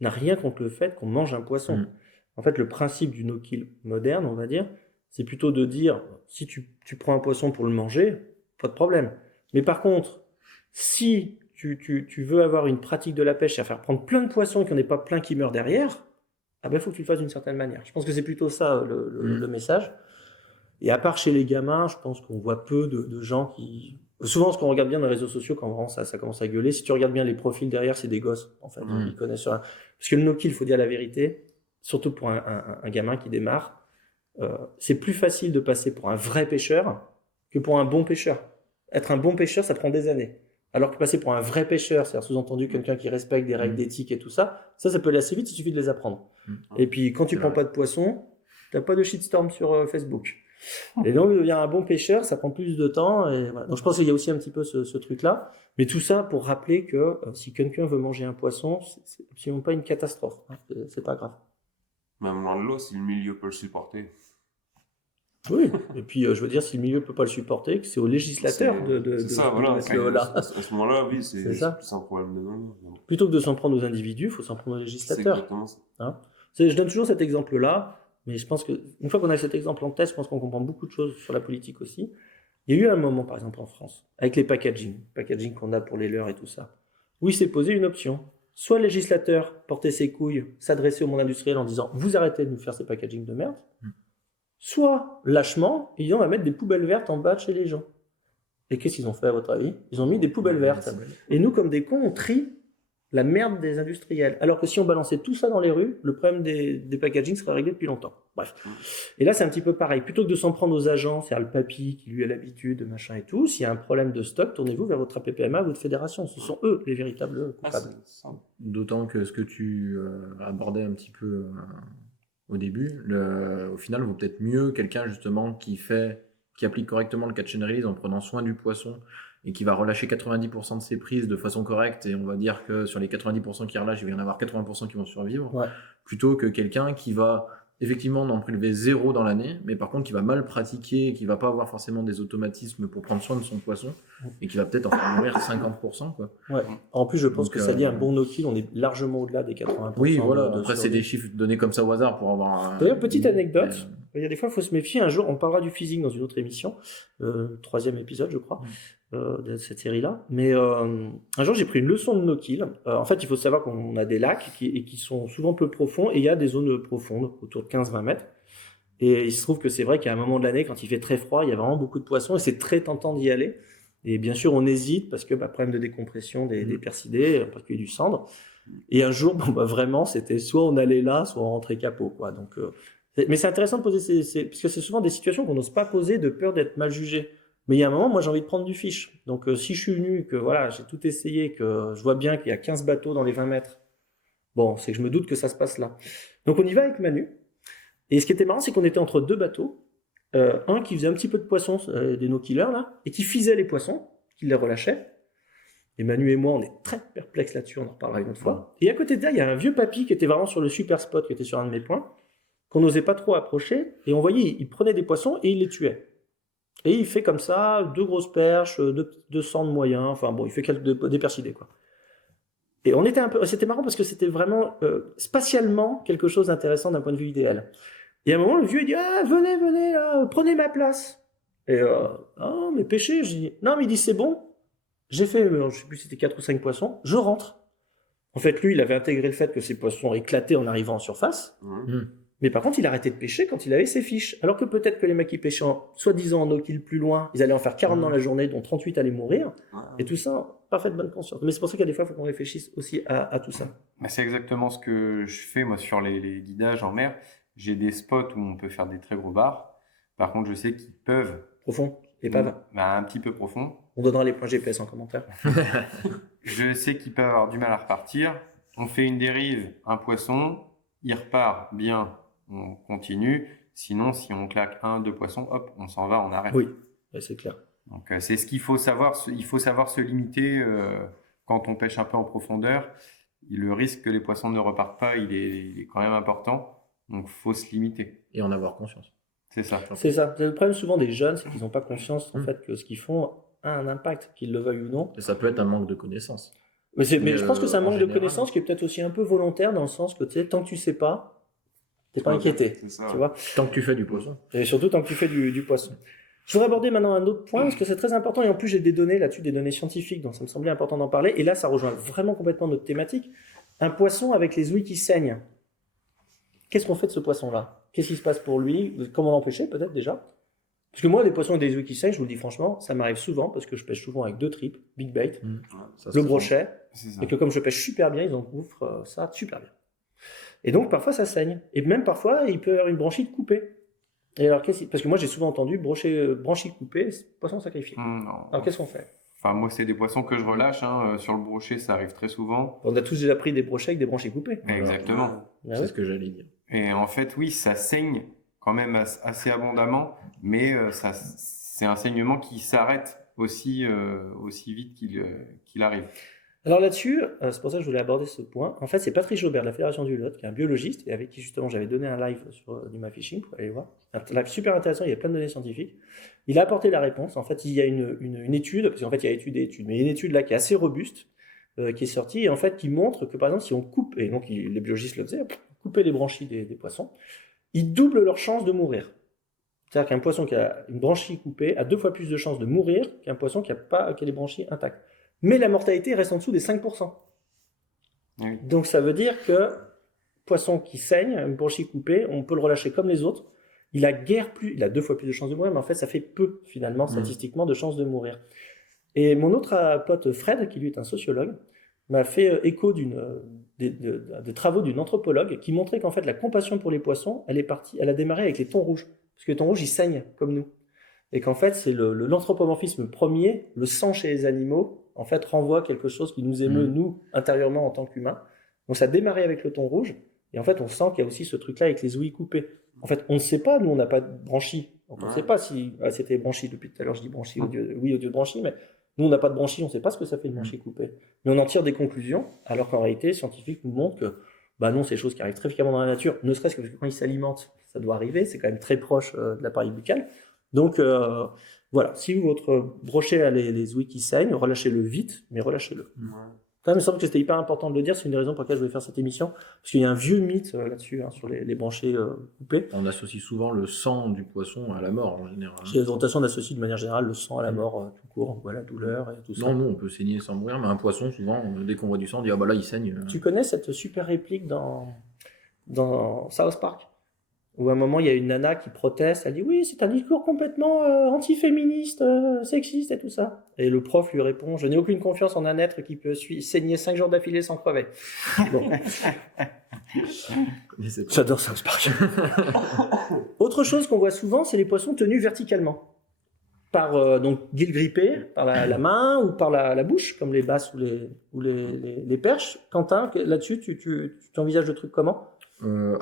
n'a rien contre le fait qu'on mange un poisson. En fait, le principe du no-kill moderne, on va dire, c'est plutôt de dire, si tu prends un poisson pour le manger, pas de problème. Mais par contre, si tu veux avoir une pratique de la pêche, c'est à faire prendre plein de poissons et qu'il n'y en ait pas plein qui meurent derrière, il faut que tu le fasses d'une certaine manière. Je pense que c'est plutôt ça le message. Et à part chez les gamins, je pense qu'on voit peu de gens qui... Souvent, ce qu'on regarde bien dans les réseaux sociaux, quand vraiment ça commence à gueuler, si tu regardes bien les profils derrière, c'est des gosses, en fait. Ils connaissent rien. Parce que le no-kill, il faut dire la vérité, surtout pour un gamin qui démarre, c'est plus facile de passer pour un vrai pêcheur que pour un bon pêcheur. Être un bon pêcheur, ça prend des années. Alors que passer pour un vrai pêcheur, c'est-à-dire sous-entendu quelqu'un qui respecte des règles d'éthique et tout ça, ça peut aller assez vite, il suffit de les apprendre. Et puis, quand tu prends pas de poisson, t'as pas de shitstorm sur Facebook. Et donc, devenir un bon pêcheur, ça prend plus de temps. Et voilà. Donc, je pense qu'il y a aussi un petit peu ce truc-là. Mais tout ça pour rappeler que si quelqu'un veut manger un poisson, c'est absolument pas une catastrophe. C'est pas grave. Même loin de l'eau, si le milieu peut le supporter. Oui, et puis je veux dire, si le milieu peut pas le supporter, que c'est au législateur de ça, voilà. À ce moment-là, oui, c'est un problème de nom. Plutôt que de s'en prendre aux individus, il faut s'en prendre aux législateurs. C'est exactement ça. Je donne toujours cet exemple-là, mais je pense qu'une fois qu'on a cet exemple en tête, je pense qu'on comprend beaucoup de choses sur la politique aussi. Il y a eu un moment, par exemple en France, avec les packaging qu'on a pour les leurres et tout ça, où il s'est posé une option. Soit le législateur portait ses couilles, s'adressait au monde industriel en disant « vous arrêtez de nous faire ces packaging de merde », soit lâchement, on va mettre des poubelles vertes en bas de chez les gens. Et qu'est-ce qu'ils ont fait à votre avis ? Ils ont mis des poubelles vertes. Et nous, comme des cons, on trie la merde des industriels. Alors que si on balançait tout ça dans les rues, le problème des packaging serait réglé depuis longtemps. Bref. Et là, c'est un petit peu pareil. Plutôt que de s'en prendre aux agents, c'est-à-dire le papy qui lui a l'habitude, machin et tout, s'il y a un problème de stock, tournez-vous vers votre APPMA, votre fédération. Ce sont eux les véritables coupables. D'autant que ce que tu abordais un petit peu au début, au final, vaut peut-être mieux quelqu'un justement qui applique correctement le catch and release en prenant soin du poisson et qui va relâcher 90% de ses prises de façon correcte, et on va dire que sur les 90% qui relâchent, il va y en avoir 80% qui vont survivre, plutôt que quelqu'un qui va effectivement d'en prélever 0 dans l'année, mais par contre qui va mal pratiquer, qui va pas avoir forcément des automatismes pour prendre soin de son poisson, et qui va peut-être en faire mourir 50%, quoi. Ouais. En plus, je pense Donc, que ça dit un bon no-kill, on est largement au-delà des 80%. Oui, voilà. Après, c'est survie. des chiffres donnés comme ça au hasard pour avoir. D'ailleurs, petite anecdote, il y a des fois, il faut se méfier. Un jour, on parlera du phishing dans une autre émission, 3e épisode, je crois, de cette série-là. Mais un jour, j'ai pris une leçon de no-kill. En fait, il faut savoir qu'on a des lacs qui sont souvent peu profonds, et il y a des zones profondes, autour de 15-20 mètres. Et il se trouve que c'est vrai qu'à un moment de l'année, quand il fait très froid, il y a vraiment beaucoup de poissons, et c'est très tentant d'y aller. Et bien sûr, on hésite parce que problème de décompression des persidés, en particulier du cendre. Et un jour, vraiment, c'était soit on allait là, soit on rentrait capot, quoi. Donc, mais c'est intéressant de poser parce que c'est souvent des situations qu'on n'ose pas poser de peur d'être mal jugé. Mais il y a un moment, moi, j'ai envie de prendre du fiche. Donc, si je suis venu, que voilà, j'ai tout essayé, que je vois bien qu'il y a 15 bateaux dans les 20 mètres, bon, c'est que je me doute que ça se passe là. Donc, on y va avec Manu. Et ce qui était marrant, c'est qu'on était entre 2 bateaux. Un qui faisait un petit peu de poissons, des no-killers, là, et qui fisait les poissons, qui les relâchait. Et Manu et moi, on est très perplexes là-dessus, on en reparlera une autre fois. Et à côté de ça, il y a un vieux papy qui était vraiment sur le super spot, qui était sur un de mes points, qu'on n'osait pas trop approcher. Et on voyait, il prenait des poissons et il les tuait. Et il fait comme ça, 2 grosses perches, 2 cendres moyens, enfin bon, il fait des persidés, quoi. Et on était c'était marrant parce que c'était vraiment spatialement quelque chose d'intéressant d'un point de vue idéal. Et à un moment, le vieux, il dit « Ah, venez, là, prenez ma place !» Et « Ah, mais pêchez !» Je dis « Non, mais il dit « C'est bon, j'ai fait, je sais plus si c'était 4 ou 5 poissons, je rentre. » En fait, lui, il avait intégré le fait que ces poissons éclataient en arrivant en surface. Mais par contre, il arrêtait de pêcher quand il avait ses fiches. Alors que peut-être que les mecs qui pêchaient soi-disant en no-kill plus loin, ils allaient en faire 40 dans la journée, dont 38 allaient mourir. Et tout ça, parfaite bonne conscience. Mais c'est pour ça qu'il y a des fois, il faut qu'on réfléchisse aussi à tout ça. C'est exactement ce que je fais, moi, sur les guidages en mer. J'ai des spots où on peut faire des très gros bars. Par contre, je sais qu'ils peuvent... Profond, épave. Un petit peu profond. On donnera les points GPS en commentaire. Je sais qu'ils peuvent avoir du mal à repartir. On fait une dérive, un poisson, il repart bien, on continue. Sinon, si on claque 1, 2 poissons, hop, on s'en va, on arrête. Oui, c'est clair. Donc, c'est ce qu'il faut savoir. Il faut savoir se limiter quand on pêche un peu en profondeur. Le risque que les poissons ne repartent pas, il est quand même important. Donc, il faut se limiter. Et en avoir conscience. C'est ça. C'est ça. Le problème souvent des jeunes, c'est qu'ils n'ont pas conscience en fait que ce qu'ils font a un impact, qu'ils le veuillent ou non. Et ça peut être un manque de connaissances. Mais je pense que c'est un manque de général, connaissances qui est peut-être aussi un peu volontaire dans le sens que tu sais, tant que tu sais pas, t'es pas inquiété. Tu vois. Tant que tu fais du poisson. Et surtout tant que tu fais du poisson. Je voudrais aborder maintenant un autre point parce que c'est très important et en plus j'ai des données là-dessus, des données scientifiques, donc ça me semblait important d'en parler. Et là, ça rejoint vraiment complètement notre thématique. Un poisson avec les ouïes qui saignent. Qu'est-ce qu'on fait de ce poisson-là? Qu'est-ce qui se passe pour lui? Comment l'empêcher peut-être déjà? Parce que moi, des poissons avec des ouïes qui saignent, je vous le dis franchement, ça m'arrive souvent parce que je pêche souvent avec 2 tripes, big bait, le brochet, et que comme je pêche super bien, ils engouffrent ça super bien. Et donc parfois ça saigne. Et même parfois, il peut y avoir une branchie coupée. Et alors, parce que moi j'ai souvent entendu branchie coupée, poisson sacrifié. Alors qu'est-ce qu'on fait? Enfin, moi, c'est des poissons que je relâche. Sur le brochet, ça arrive très souvent. On a tous déjà pris des brochets avec des branchies coupées. Exactement. C'est ce que j'allais dire. Et en fait, oui, ça saigne quand même assez abondamment, mais c'est un saignement qui s'arrête aussi vite qu'il arrive. Alors là-dessus, c'est pour ça que je voulais aborder ce point. En fait, c'est Patrice Jaubert de la Fédération du Lot, qui est un biologiste, et avec qui justement j'avais donné un live sur du MyFishing, pour aller voir. Un live super intéressant, il y a plein de données scientifiques. Il a apporté la réponse. En fait, il y a une étude, parce qu'en fait, il y a études et études, mais il y a une étude là qui est assez robuste, qui est sortie, et en fait, qui montre que par exemple, si on coupe, et donc les biologistes le faisaient, couper les branchies des poissons, ils doublent leur chance de mourir. C'est-à-dire qu'un poisson qui a une branchie coupée a 2 fois plus de chances de mourir qu'un poisson qui a les branchies intactes. Mais la mortalité reste en dessous des 5%. Oui. Donc ça veut dire que poisson qui saigne, une branchie coupée, on peut le relâcher comme les autres. Il a 2 fois plus de chances de mourir, mais en fait ça fait peu finalement statistiquement de chances de mourir. Et mon autre pote Fred, qui lui est un sociologue, m'a fait écho des travaux d'une anthropologue qui montrait qu'en fait la compassion pour les poissons, elle a démarré avec les thons rouges. Parce que les thons rouges, ils saignent comme nous. Et qu'en fait, c'est l'anthropomorphisme premier, le sang chez les animaux, en fait, renvoie quelque chose qui nous émeut, nous, intérieurement, en tant qu'humains. Donc ça a démarré avec le thon rouge, et en fait, on sent qu'il y a aussi ce truc-là avec les ouïes coupées. En fait, on ne sait pas, nous, on n'a pas de branchies. Donc on ne sait pas si... c'était branchies depuis tout à l'heure, je dis branchies, au lieu de branchies, mais nous, on n'a pas de branchies, on ne sait pas ce que ça fait une branchie coupée. Mais on en tire des conclusions, alors qu'en réalité, les scientifiques nous montrent que Bah non, c'est des choses qui arrivent très fréquemment dans la nature, ne serait-ce que parce que quand ils s'alimentent, ça doit arriver, c'est quand même très proche de l'appareil buccal. Donc voilà, si votre brochet a les ouïes qui saignent, relâchez-le vite, mais relâchez-le. Ouais. Quand même, il me semble que c'était hyper important de le dire, c'est une des raisons pour laquelle je voulais faire cette émission, parce qu'il y a un vieux mythe là-dessus, sur les brochets coupés. On associe souvent le sang du poisson à la mort en général. J'ai l'orientation d'associer de manière générale le sang à la mort tout court, voilà, douleur et tout ça. Non, nous on peut saigner sans mourir, mais un poisson, souvent, dès qu'on voit du sang, on dit ah bah là il saigne. Tu connais cette super réplique dans South Park, où à un moment il y a une nana qui proteste, elle dit oui, c'est un discours complètement anti-féministe, sexiste et tout ça. Et le prof lui répond, je n'ai aucune confiance en un être qui peut saigner 5 jours d'affilée sans crever. Bon. J'adore South Park. Autre chose qu'on voit souvent, c'est les poissons tenus verticalement. Par donc guilles grippées, par la main ou par la bouche, comme les basses ou les perches. Quentin, là-dessus, tu envisages le truc comment ?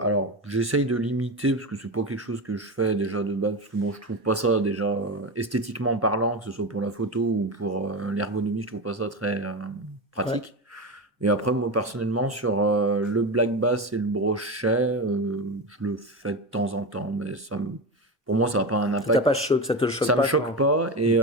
Alors, j'essaye de limiter, parce que c'est pas quelque chose que je fais déjà de base, parce que bon, je trouve pas ça déjà esthétiquement parlant, que ce soit pour la photo ou pour l'ergonomie, je trouve pas ça très pratique. Ouais. Et après, moi personnellement, sur le black bass et le brochet, je le fais de temps en temps, mais pour moi, ça n'a pas un impact. Ça te choque ça pas. Ça me choque pas, et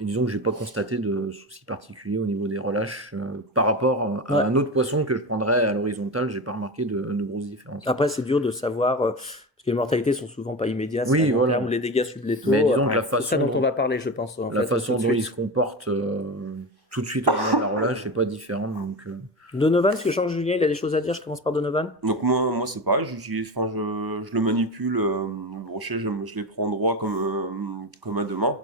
disons que j'ai pas constaté de soucis particuliers au niveau des relâches par rapport à un autre poisson que je prendrais à l'horizontale. J'ai pas remarqué de grosses différences. Après, c'est dur de savoir parce que les mortalités sont souvent pas immédiates. Oui, voilà. Ou les dégâts sublétaux. Mais disons que la façon, c'est ça dont on va parler, je pense. La façon dont ils se comportent tout de suite au moment de la relâche n'est pas différente, donc. Donovan, parce que je sens que Julien, il a des choses à dire, je commence par Donovan. Donc moi c'est pareil, je le manipule, le brochet, je les prends droit comme à deux mains.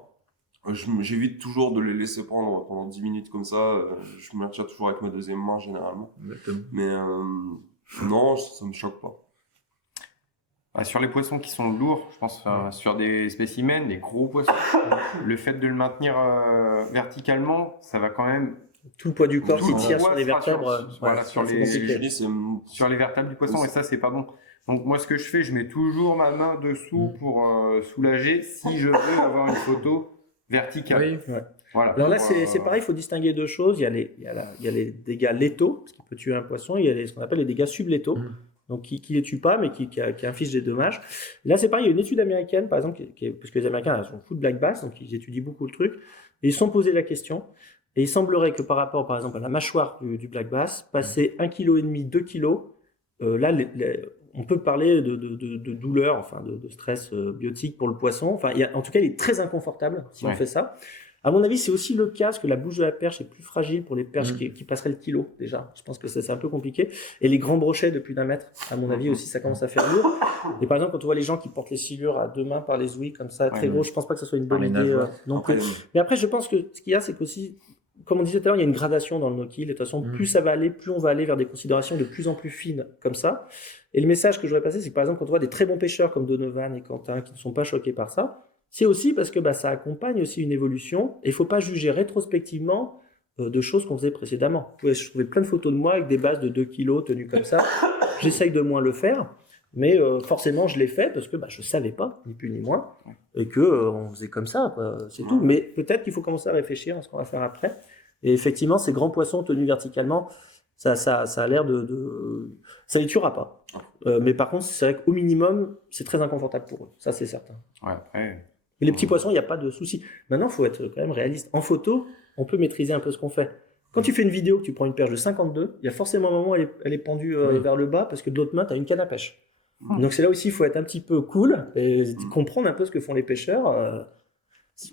J'évite toujours de les laisser prendre pendant 10 minutes comme ça, je me maintiens toujours avec ma deuxième main généralement. Exactement. Mais non, ça me choque pas. Sur les poissons qui sont lourds, je pense sur des spécimens, des gros poissons, le fait de le maintenir verticalement, ça va quand même... Tout le poids du corps qui tire sur les vertèbres. Sur les vertèbres du poisson, et ça, c'est pas bon. Donc, moi, ce que je fais, je mets toujours ma main dessous pour soulager si je veux avoir une photo verticale. Oui. Ouais. Voilà. Alors là, c'est pareil, il faut distinguer deux choses. Il y a les dégâts létaux, ce qui peut tuer un poisson, il y a ce qu'on appelle les dégâts sublétaux. Donc qui les tue pas, mais qui inflige des dommages. Là, c'est pareil, il y a une étude américaine, par exemple, parce que les Américains sont fous de black bass, donc ils étudient beaucoup le truc, et ils se sont posé la question. Et il semblerait que par rapport, par exemple, à la mâchoire du black bass, passer 1,5 kg, 2 kg, là, on peut parler de douleur, enfin de stress biotique pour le poisson. Enfin, en tout cas, il est très inconfortable si on fait ça. À mon avis, c'est aussi le cas, parce que la bouche de la perche est plus fragile pour les perches qui passeraient le kilo, déjà. Je pense que c'est un peu compliqué. Et les grands brochets de plus d'1 mètre, à mon avis aussi, ça commence à faire lourd. Et par exemple, quand on voit les gens qui portent les silures à 2 mains par les ouïes, comme ça, très gros, je pense pas que ce soit une bonne idée non plus. Mais après, je pense que ce qu'il y a, c'est qu'aussi, comme on disait tout à l'heure, il y a une gradation dans le no-kill. Et de toute façon, plus ça va aller, plus on va aller vers des considérations de plus en plus fines comme ça. Et le message que je voudrais passer, c'est que par exemple, quand on voit des très bons pêcheurs comme Donovan et Quentin qui ne sont pas choqués par ça, c'est aussi parce que ça accompagne aussi une évolution. Et il ne faut pas juger rétrospectivement de choses qu'on faisait précédemment. Vous pouvez trouver plein de photos de moi avec des bases de 2 kilos tenues comme ça. J'essaye de moins le faire. Mais forcément, je l'ai fait parce que je ne savais pas, ni plus ni moins, et qu'on faisait comme ça, c'est tout. Mais peut-être qu'il faut commencer à réfléchir à ce qu'on va faire après. Et effectivement, ces grands poissons tenus verticalement, ça a l'air ça les tuera pas. Mais par contre, c'est vrai qu'au minimum, c'est très inconfortable pour eux. Ça, c'est certain. Ouais, après... Mais les petits poissons, il n'y a pas de souci. Maintenant, il faut être quand même réaliste. En photo, on peut maîtriser un peu ce qu'on fait. Quand tu fais une vidéo, que tu prends une perche de 52, il y a forcément un moment où elle est pendue vers le bas parce que de l'autre main, tu as une canne à pêche. Donc c'est là aussi, il faut être un petit peu cool et comprendre un peu ce que font les pêcheurs.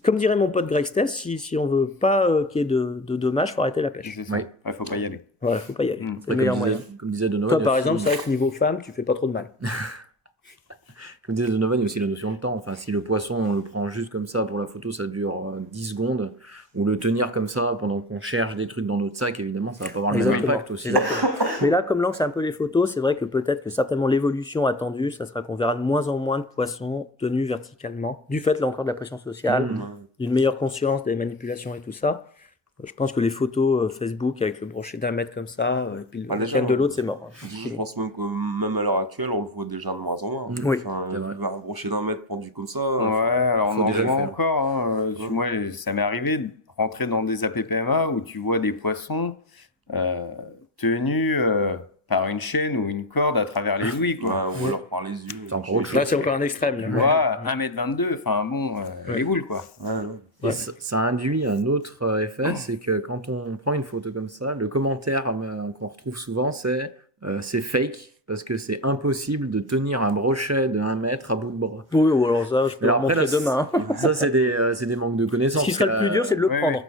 Comme dirait mon pote Greg Stess, si on veut pas qu'il y ait de dommages, il faut arrêter la pêche. Il faut pas y aller. Ouais, faut pas y aller. C'est le meilleur moyen. Comme disait Donovan. Toi, par exemple, c'est vrai que niveau femme, tu fais pas trop de mal. Comme disait Donovan, il y a aussi la notion de temps. Enfin, si le poisson, on le prend juste comme ça pour la photo, ça dure 10 secondes. Ou le tenir comme ça pendant qu'on cherche des trucs dans notre sac, évidemment, ça va pas avoir le même impact aussi. Mais là, comme l'angle, c'est un peu les photos, c'est vrai que peut-être que certainement l'évolution attendue, ça sera qu'on verra de moins en moins de poissons tenus verticalement, du fait, là encore, de la pression sociale, d'une meilleure conscience des manipulations et tout ça. Je pense que les photos Facebook avec le brochet d'1 mètre comme ça, et puis le chaîne de l'autre, c'est mort. Je pense même que même à l'heure actuelle, on le voit déjà de moins en moins. Oui. Enfin, un brochet d'1 mètre pendu comme ça. Ouais, alors on en voit encore. Moi, ça m'est arrivé de rentrer dans des APPMA où tu vois des poissons tenus par une chaîne ou une corde à travers les ouïes, quoi. Ou alors par les yeux. C'est encore autre chose. Là, c'est encore un extrême. Tu Là. vois, 1m22, enfin bon, les boules, quoi. Et ça induit un autre effet, c'est que quand on prend une photo comme ça, le commentaire qu'on retrouve souvent, c'est fake, parce que c'est impossible de tenir un brochet de 1 mètre à bout de bras. Oui, ou alors ça, je peux le Alors après, montrer là, demain. Ça, c'est des manques de connaissances. Ce qui serait le plus dur, c'est de le oui, prendre.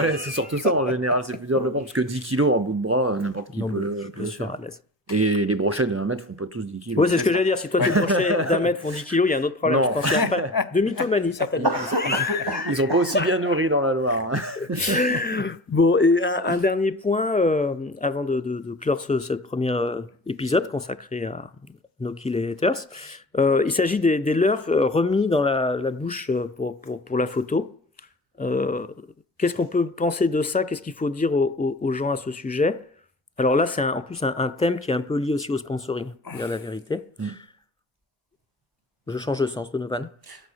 Ouais, c'est surtout ça en général, c'est plus dur de le prendre, parce que 10 kilos en bout de bras, n'importe qui Non, peut mais le je peux le faire à l'aise. Et les brochets de 1 mètre font pas tous 10 kilos. Oui, c'est ce que j'allais dire. Si toi, tes brochets d'1 mètre font 10 kilos, il y a un autre problème. Non. Je pense qu'il y a pas de mythomanie, certainement. Ils sont pas aussi bien nourris dans la Loire. Hein. Bon, et un dernier point, avant de clore ce premier épisode consacré à No Kill et Haters. Il s'agit des leurres remis dans la bouche pour la photo. Qu'est-ce qu'on peut penser de ça? Qu'est-ce qu'il faut dire aux gens à ce sujet? Alors là, c'est en plus un thème qui est un peu lié aussi au sponsoring, pour dire la vérité. Je change de sens, Donovan.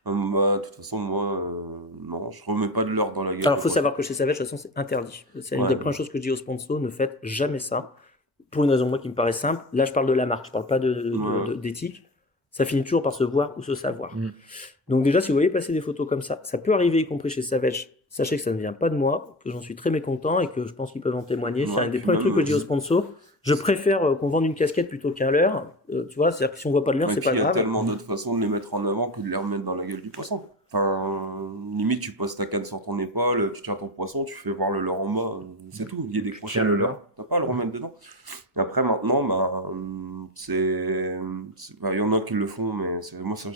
De toute façon, moi, non, je remets pas de leurre dans la gueule. Alors, il faut savoir que chez Savage, de toute façon, c'est interdit. C'est une Ouais. des premières choses que je dis aux sponsors, ne faites jamais ça. Pour une raison, moi, qui me paraît simple. Là, je parle de la marque, je parle pas d'éthique. Ça finit toujours par se voir ou se savoir. Donc déjà, si vous voyez passer des photos comme ça peut arriver, y compris chez Savage. Sachez que ça ne vient pas de moi, que j'en suis très mécontent et que je pense qu'ils peuvent en témoigner. C'est un des premiers trucs que je dis aux sponsors. Je préfère qu'on vende une casquette plutôt qu'un leurre. Tu vois, c'est-à-dire que si on voit pas de leurre, c'est pas Il y a grave. tellement d'autres façons de les mettre en avant que de les remettre dans la gueule du poisson. Enfin, limite, tu poses ta canne sur ton épaule, tu tiens ton poisson, tu fais voir le leurre en bas, c'est tout. Il y a des crochets tiens le le leurre. T'as pas à le remettre dedans. Après, maintenant, il y en a qui le font, mais moi, ça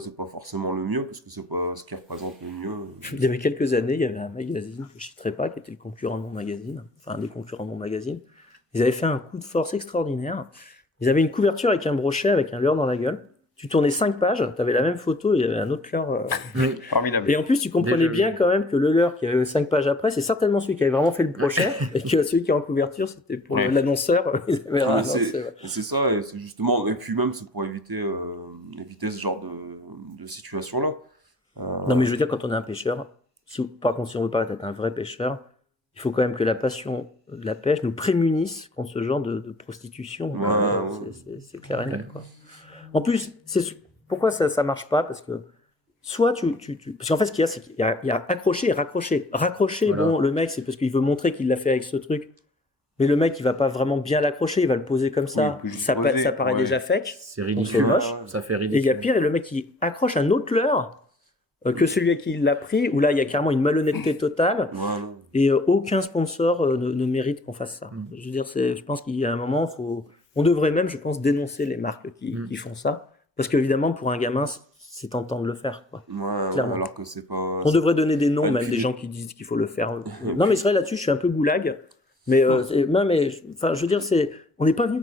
c'est pas forcément le mieux, parce que c'est pas ce qui représente le mieux. Il y avait quelques années, il y avait un magazine que je citerai pas, qui était le concurrent de mon magazine, enfin un des concurrents de mon magazine. Ils avaient fait un coup de force extraordinaire. Ils avaient une couverture avec un brochet, avec un leurre dans la gueule. Tu tournais 5 pages, tu avais la même photo, il y avait un autre leurre. Formidable. Et en plus, tu comprenais Déjà bien vu. quand même que le leurre qui avait 5 pages après, c'est certainement celui qui avait vraiment fait le brochet, et que celui qui est en couverture, c'était pour Ouais. l'annonceur. Ils avaient Ah, mais annoncé, ouais. c'est ça, et c'est justement, et puis même, c'est pour éviter ce genre de situation-là. Non, mais je veux dire, quand on est un pêcheur, par contre, si on veut pas être un vrai pêcheur, il faut quand même que la passion de la pêche nous prémunisse contre ce genre de prostitution. Ouais. C'est clair et net, quoi. En plus, pourquoi ça marche pas? Parce que soit parce qu'en fait, ce qu'il y a, c'est qu'il y a accroché et raccroché. Raccrocher, Voilà. bon, le mec, c'est parce qu'il veut montrer qu'il l'a fait avec ce truc. Mais le mec, il va pas vraiment bien l'accrocher, il va le poser comme ça. il peut juste Ça poser, paraît ouais. déjà fake. C'est Donc, ridicule. c'est moche. Ça fait Et ridicule. il y a pire, et le mec qui accroche un autre leurre que celui à qui il l'a pris, où là, il y a carrément une malhonnêteté totale. Voilà. Et aucun sponsor ne mérite qu'on fasse ça. Je veux dire, je pense qu'il y a un moment, on devrait même, je pense, dénoncer les marques qui font ça. Parce qu'évidemment, pour un gamin, c'est tentant de le faire, quoi. Ouais, Clairement. alors que c'est pas. On devrait donner des noms, Ouais, même puis- des gens qui disent qu'il faut le faire. Non, mais c'est vrai, là-dessus, je suis un peu goulag. Mais, enfin, je veux dire, on n'est pas venu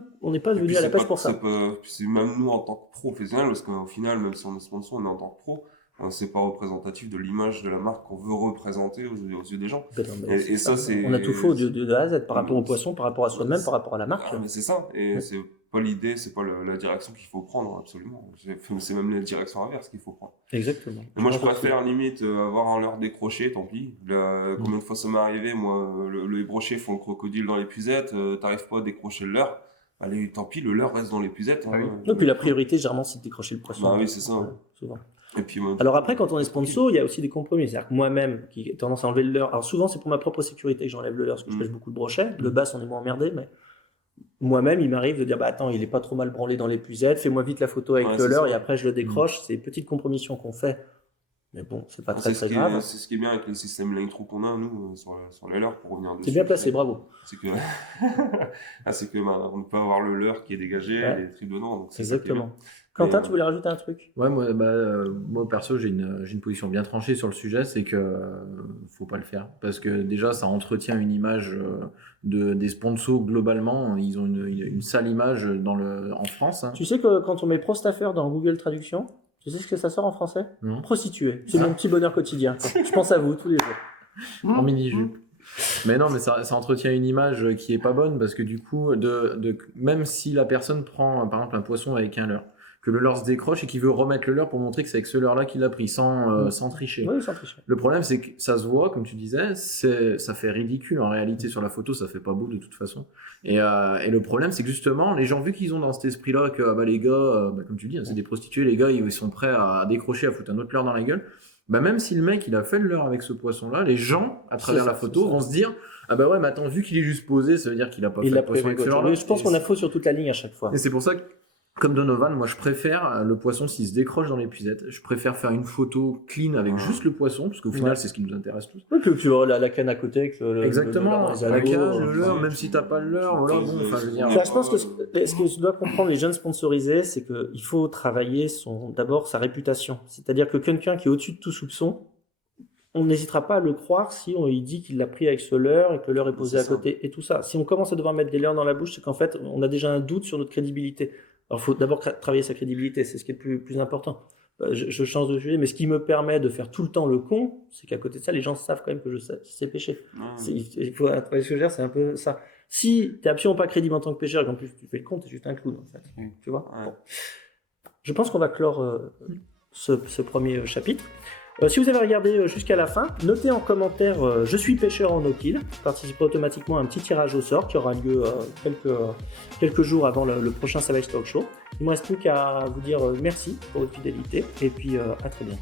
Et puis à la c'est pêche pas- pour ça. c'est même nous en tant que professionnels, parce qu'au final, même si on est sponsor, on est en tant que pro, c'est pas représentatif de l'image de la marque qu'on veut représenter aux yeux des gens. Et ça, c'est. On a tout faux de A à Z par rapport au poisson, par rapport à soi-même, par rapport à la marque. Ah, mais c'est ça, et Ouais. c'est pas l'idée, c'est pas la direction qu'il faut prendre, absolument. C'est même la direction inverse qu'il faut prendre. Exactement. Et moi, je pense préfère limite avoir un leurre décroché, tant pis. Combien de fois ça m'est arrivé, moi, les brochets font le crocodile dans l'épuisette, t'arrives pas à décrocher le leurre, allez, tant pis, le leurre reste dans l'épuisette. Ah oui. Non, puis la priorité, généralement, c'est de décrocher le poisson. Bah oui, c'est ça. Ouais, souvent. Et puis, moi, Alors après, quand on est sponsor, il y a aussi des compromis. C'est-à-dire que moi-même, qui ai tendance à enlever le leurre, alors souvent c'est pour ma propre sécurité que j'enlève le leurre, parce que je pêche beaucoup de brochets. Le bass, on est moins emmerdé, mais moi-même, il m'arrive de dire, bah attends, il est pas trop mal branlé dans l'épuisette, fais-moi vite la photo avec Ouais, le c'est leurre, ça. et après je le décroche. C'est une petite compromission qu'on fait. Mais bon, c'est pas très c'est très grave. c'est ce qui est bien avec le système Line-Trou qu'on a, nous, sur les leurres, pour revenir dessus. C'est bien placé, bravo. C'est que, on peut avoir le leurre qui est dégagé, Ouais. les tripes dedans. Donc c'est ça qui est Exactement. bien. Quentin, Et, tu voulais rajouter un truc? Ouais, moi perso, j'ai une position bien tranchée sur le sujet, c'est que faut pas le faire. Parce que déjà, ça entretient une image des sponsors globalement. Ils ont une sale image en France. Hein. Tu sais que quand on met pro-staffer dans Google Traduction, tu sais ce que ça sort en français? Non. Prostituée. C'est mon petit bonheur quotidien. Je pense à vous tous les jours. En mini-jupe. Mais non, mais ça entretient une image qui est pas bonne parce que du coup, même si la personne prend par exemple un poisson avec un leurre, que le leurre se décroche et qu'il veut remettre le leurre pour montrer que c'est avec ce leurre-là qu'il l'a pris, sans tricher. Oui, sans tricher. Le problème, c'est que ça se voit, comme tu disais, ça fait ridicule. En réalité, sur la photo, ça fait pas beau de toute façon. Et le problème, c'est que justement, les gens, vu qu'ils ont dans cet esprit-là que les gars, comme tu dis, hein, c'est des prostituées, les gars, ils sont prêts à décrocher, à foutre un autre leurre dans la gueule. Même si le mec, il a fait le leurre avec ce poisson-là, les gens, à travers la photo, vont se dire, ah bah ouais, mais attends, vu qu'il est juste posé, ça veut dire qu'il a pas fait le poisson avec ce leurre-là. Je pense qu'on a faux sur toute la ligne à chaque fois. Et c'est pour ça que, comme Donovan, moi je préfère le poisson s'il se décroche dans l'épuisette. Je préfère faire une photo clean avec juste le poisson, parce qu'au final c'est ce qui nous intéresse tous. Oui, puis tu vois la canne à côté avec Exactement, la canne, le leurre, ouais. même si t'as pas le leurre, voilà, bon, enfin je veux dire. Enfin, je pense que ce que tu dois comprendre les jeunes sponsorisés, c'est qu'il faut travailler d'abord sa réputation. C'est-à-dire que quelqu'un qui est au-dessus de tout soupçon, on n'hésitera pas à le croire si on lui dit qu'il l'a pris avec ce leurre et que le leurre est posé à côté et tout ça. Si on commence à devoir mettre des leurres dans la bouche, c'est qu'en fait, on a déjà un doute sur notre crédibilité. Alors, il faut d'abord travailler sa crédibilité, c'est ce qui est le plus important. Je change de sujet, mais ce qui me permet de faire tout le temps le con, c'est qu'à côté de ça, les gens savent quand même que je sais pêcher. Il faut travailler ce que je veux dire, c'est un peu ça. Si tu n'es absolument pas crédible en tant que pêcheur et qu'en plus tu fais le con, tu es juste un clown en fait. Tu vois bon. Je pense qu'on va clore ce premier chapitre. Si vous avez regardé jusqu'à la fin, notez en commentaire je suis pêcheur en no-kill. Vous participerez automatiquement à un petit tirage au sort qui aura lieu quelques jours avant le prochain Savage Talk Show. Il ne me reste plus qu'à vous dire merci pour votre fidélité et puis à très bientôt.